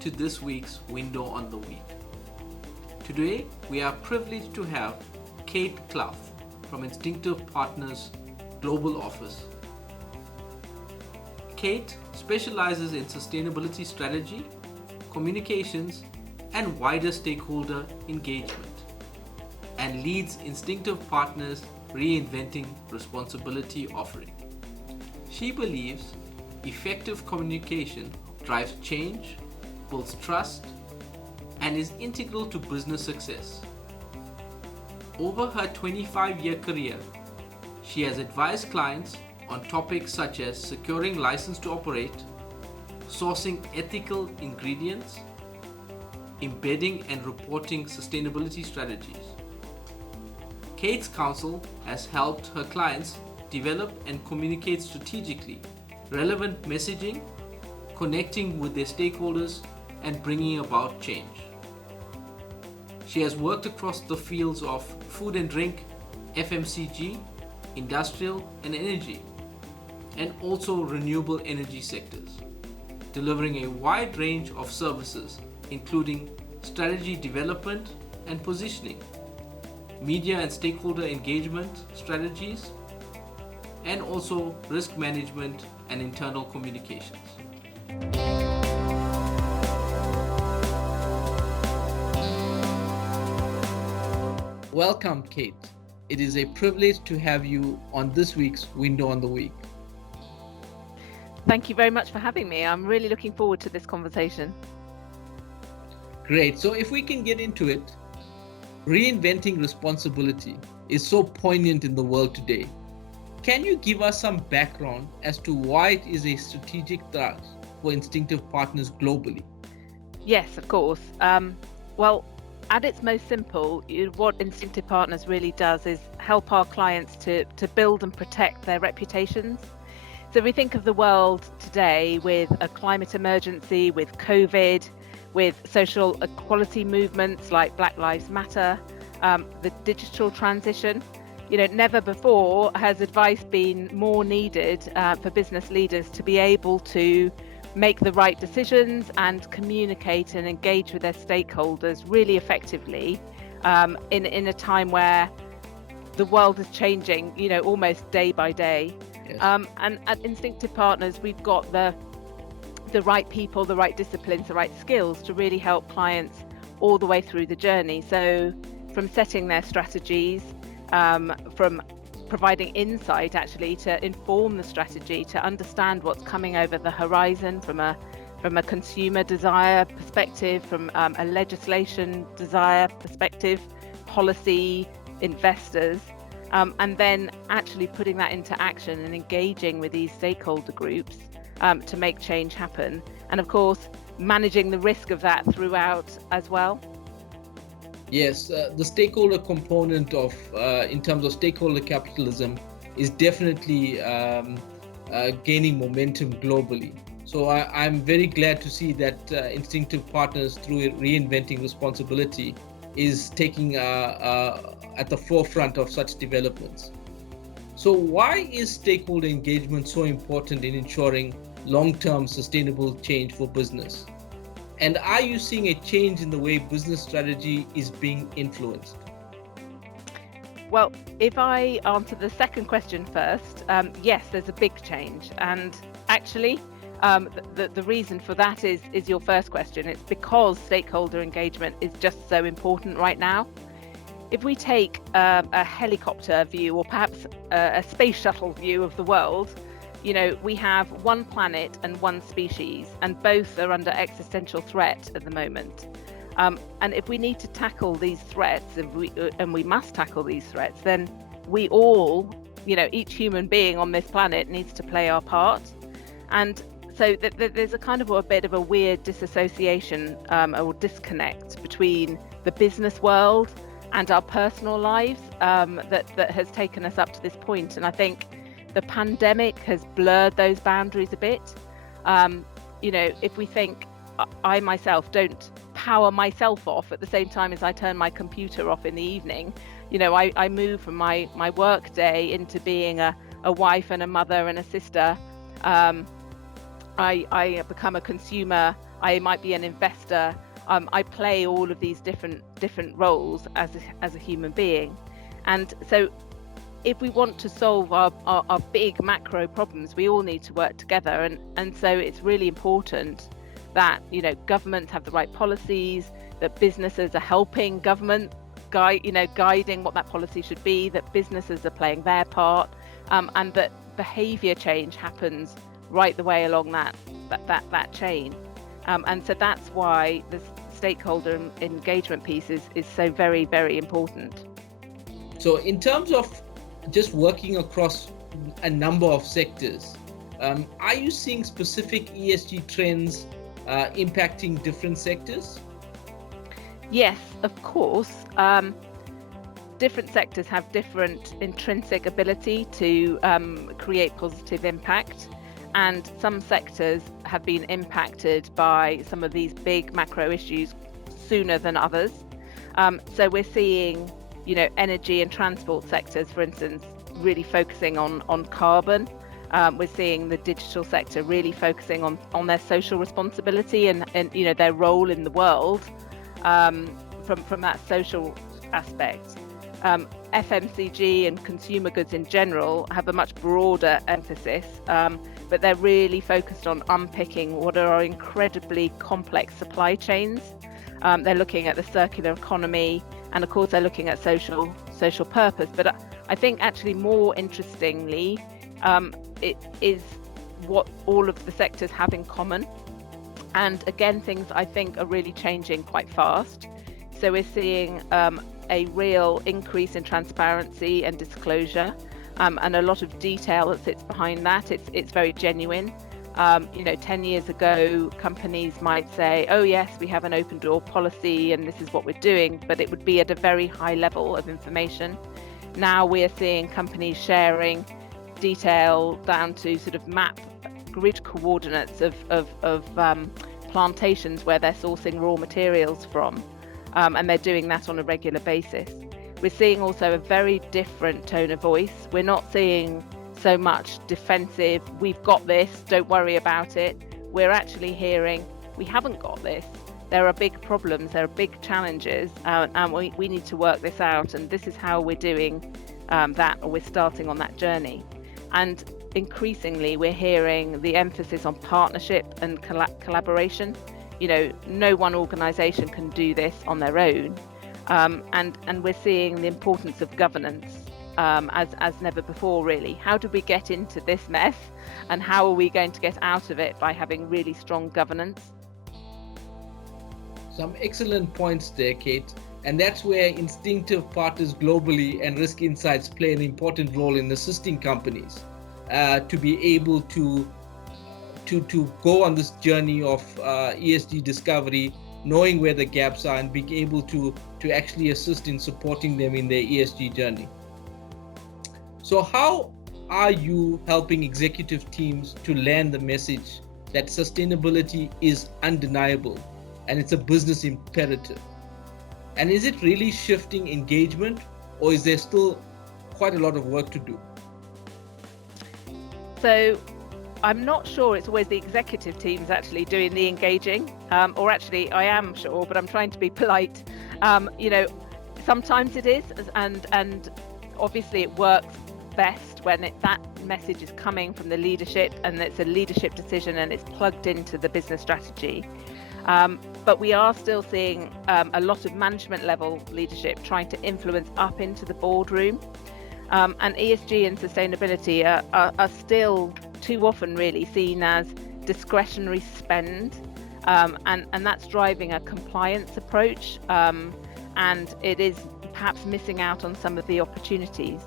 to this week's Window on the Week. Today, we are privileged to have Kate Clough from Instinctif Partners Global Office. Kate specializes in sustainability strategy, communications, and wider stakeholder engagement, and leads Instinctif Partners' Reinventing Responsibility offering. She believes effective communication drives change, builds trust, and is integral to business success. Over her 25-year career, she has advised clients on topics such as securing license to operate, sourcing ethical ingredients, embedding and reporting sustainability strategies. Kate's counsel has helped her clients develop and communicate strategically relevant messaging, connecting with their stakeholders, and bringing about change. She has worked across the fields of food and drink, FMCG, industrial and energy, and also renewable energy sectors, delivering a wide range of services including strategy development and positioning, media and stakeholder engagement strategies, and also risk management and internal communications. Welcome, Kate. It is a privilege to have you on this week's Window on the Week. Thank you very much for having me. I'm really looking forward to this conversation. Great. So if we can get into it, reinventing responsibility is so poignant in the world today. Can you give us some background as to why it is a strategic thrust for Instinctif Partners globally? Yes, of course. Well, at its most simple, what Instinctif Partners really does is help our clients to build and protect their reputations. So we think of the world today with a climate emergency, with COVID, with social equality movements like Black Lives Matter, the digital transition. Never before has advice been more needed for business leaders to be able to make the right decisions and communicate and engage with their stakeholders really effectively in a time where the world is changing, almost day by day. Yes. And at Instinctif Partners, we've got the right people, the right disciplines, the right skills to really help clients all the way through the journey. So from setting their strategies, from providing insight actually to inform the strategy, to understand what's coming over the horizon from a consumer desire perspective, from a legislation desire perspective, policy, investors, and then actually putting that into action and engaging with these stakeholder groups to make change happen. And of course, managing the risk of that throughout as well. Yes, the stakeholder component of, in terms of stakeholder capitalism, is definitely gaining momentum globally. So I'm very glad to see that Instinctif Partners, through Reinventing Responsibility, is taking at the forefront of such developments. So why is stakeholder engagement so important in ensuring long-term sustainable change for business? And are you seeing a change in the way business strategy is being influenced? Well, if I answer the second question first, yes, there's a big change. And actually, the reason for that is your first question. It's because stakeholder engagement is just so important right now. If we take a helicopter view, or perhaps a space shuttle view of the world, we have one planet and one species, and both are under existential threat at the moment. And if we need to tackle these threats, and we must tackle these threats, then we all, each human being on this planet needs to play our part. And so there's a kind of a bit of a weird disassociation or disconnect between the business world and our personal lives that has taken us up to this point. And I think the pandemic has blurred those boundaries a bit. If we think I myself don't power myself off at the same time as I turn my computer off in the evening, I move from my work day into being a wife and a mother and a sister. I become a consumer I might be an investor. I play all of these different roles as a human being. And so if we want to solve our big macro problems, we all need to work together. And so it's really important that, governments have the right policies, that businesses are helping government guiding what that policy should be, that businesses are playing their part, and that behavior change happens right the way along that chain. And so that's why the stakeholder engagement piece is so very, very important. So in terms of just working across a number of sectors, are you seeing specific ESG trends impacting different sectors? Yes, of course. Different sectors have different intrinsic ability to create positive impact, and some sectors have been impacted by some of these big macro issues sooner than others. So we're seeing, energy and transport sectors, for instance, really focusing on carbon. We're seeing the digital sector really focusing on their social responsibility and their role in the world from that social aspect. FMCG and consumer goods in general have a much broader emphasis, but they're really focused on unpicking what are incredibly complex supply chains. They're looking at the circular economy, and of course they're looking at social purpose. But I think actually more interestingly, it is what all of the sectors have in common. And again, things I think are really changing quite fast. So we're seeing a real increase in transparency and disclosure, and a lot of detail that sits behind that. It's very genuine. 10 years ago, companies might say, oh yes, we have an open door policy and this is what we're doing, but it would be at a very high level of information. Now we're seeing companies sharing detail down to sort of map grid coordinates of plantations where they're sourcing raw materials from, and they're doing that on a regular basis. We're seeing also a very different tone of voice. We're not seeing so much defensive, we've got this, don't worry about it. We're actually hearing, we haven't got this. There are big problems, there are big challenges, and we need to work this out, and this is how we're doing that, or we're starting on that journey. And increasingly, we're hearing the emphasis on partnership and collaboration. No one organisation can do this on their own, and we're seeing the importance of governance as never before, really. How do we get into this mess, and how are we going to get out of it by having really strong governance? Some excellent points there, Kate. And that's where Instinctif partners globally and Risk Insights play an important role in assisting companies to be able to go on this journey of ESG discovery, knowing where the gaps are, and being able to actually assist in supporting them in their ESG journey. So how are you helping executive teams to land the message that sustainability is undeniable and it's a business imperative? And is it really shifting engagement, or is there still quite a lot of work to do? So I'm not sure it's always the executive teams actually doing the engaging, or actually I am sure, but I'm trying to be polite. Sometimes it is, and obviously it works best when that message is coming from the leadership, and it's a leadership decision and it's plugged into the business strategy. But we are still seeing a lot of management level leadership trying to influence up into the boardroom. And ESG and sustainability are still too often really seen as discretionary spend, and that's driving a compliance approach, and it is perhaps missing out on some of the opportunities.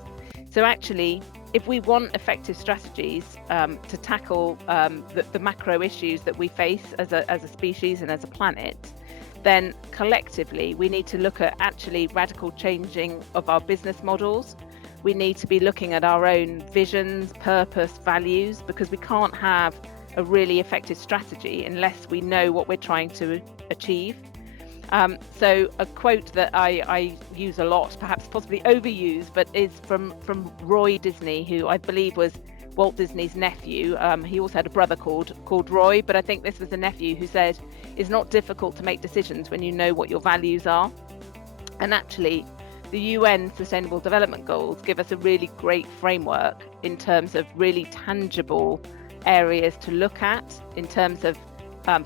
So actually, if we want effective strategies to tackle the macro issues that we face as a species and as a planet, then collectively we need to look at actually radical changing of our business models. We need to be looking at our own visions, purpose, values, because we can't have a really effective strategy unless we know what we're trying to achieve. So a quote that I use a lot, perhaps possibly overused, but is from Roy Disney, who I believe was Walt Disney's nephew. He also had a brother called Roy, but I think this was a nephew who said, it's not difficult to make decisions when you know what your values are. And actually, the UN Sustainable Development Goals give us a really great framework in terms of really tangible areas to look at in terms of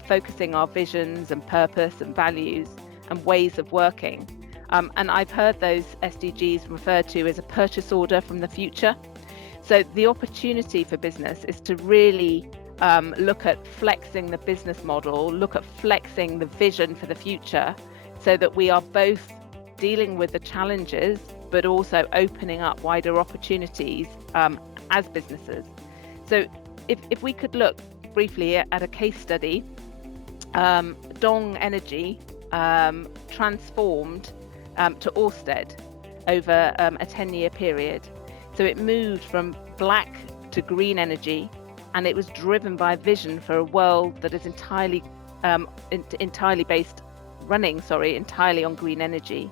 focusing our visions and purpose and values and ways of working. And I've heard those SDGs referred to as a purchase order from the future. So the opportunity for business is to really look at flexing the business model, look at flexing the vision for the future, so that we are both dealing with the challenges, but also opening up wider opportunities as businesses. So if we could look briefly at a case study, Dong Energy transformed to Ørsted over a 10-year period. So it moved from black to green energy, and it was driven by a vision for a world that is entirely on green energy.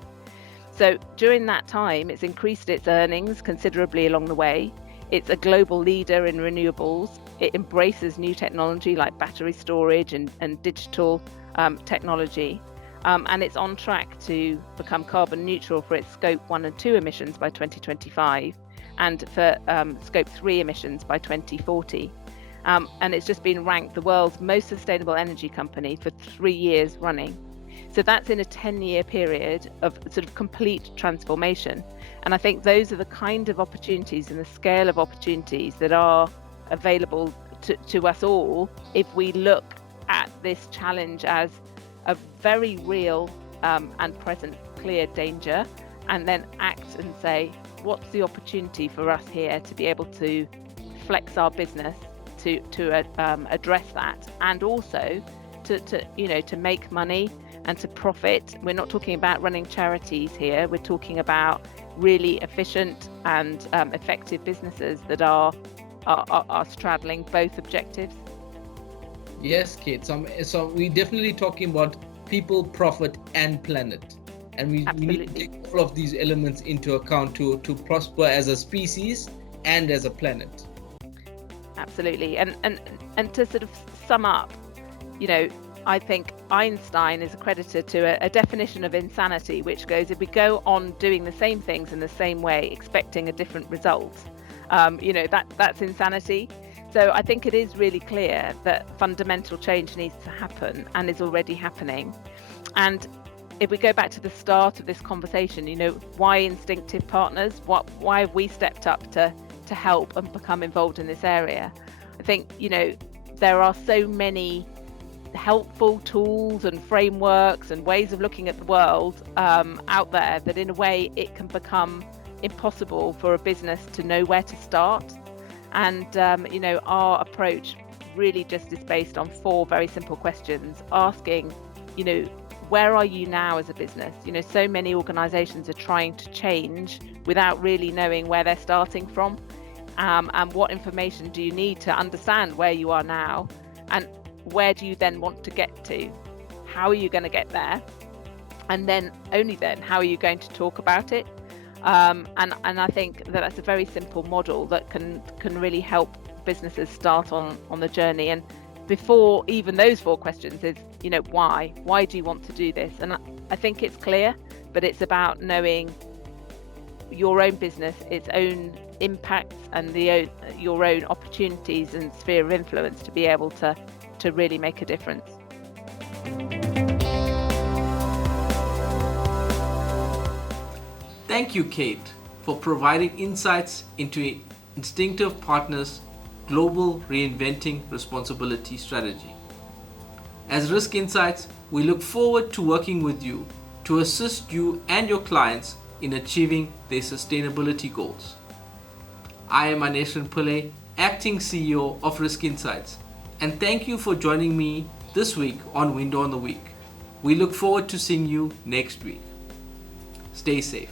So during that time, it's increased its earnings considerably along the way. It's a global leader in renewables. It embraces new technology like battery storage and digital technology. And it's on track to become carbon neutral for its scope 1 and 2 emissions by 2025 and for scope 3 emissions by 2040. And it's just been ranked the world's most sustainable energy company for 3 years running. So that's in a 10-year period of sort of complete transformation. And I think those are the kind of opportunities and the scale of opportunities that are available to us all if we look at this challenge as a very real and present clear danger, and then act and say, what's the opportunity for us here to be able to flex our business to address that, and also to make money and to profit. We're not talking about running charities here. We're talking about really efficient and effective businesses that are straddling both objectives. Yes, Kate. So we're definitely talking about people, profit, and planet. And we need to take all of these elements into account to prosper as a species and as a planet. Absolutely. And to sort of sum up, I think Einstein is accredited to a definition of insanity, which goes, if we go on doing the same things in the same way, expecting a different result, that's insanity. So I think it is really clear that fundamental change needs to happen and is already happening. And if we go back to the start of this conversation, why Instinctif partners? Why have we stepped up to help and become involved in this area? I think, there are so many helpful tools and frameworks and ways of looking at the world out there that in a way it can become impossible for a business to know where to start. And our approach really just is based on 4 very simple questions, asking, where are you now as a business? So many organizations are trying to change without really knowing where they're starting from, and what information do you need to understand where you are now, and where do you then want to get to? How are you going to get there? And then only then, how are you going to talk about it? And I think that's a very simple model that can really help businesses start on the journey. And before even those 4 questions is, why do you want to do this? And I think it's clear, but it's about knowing your own business, its own impacts, and your own opportunities and sphere of influence to be able to really make a difference. Thank you, Kate, for providing insights into Instinctif Partners' global Reinventing Responsibility strategy. As Risk Insights, we look forward to working with you to assist you and your clients in achieving their sustainability goals. I am Aneshran Pillai, Acting CEO of Risk Insights, and thank you for joining me this week on Window on the Week. We look forward to seeing you next week. Stay safe.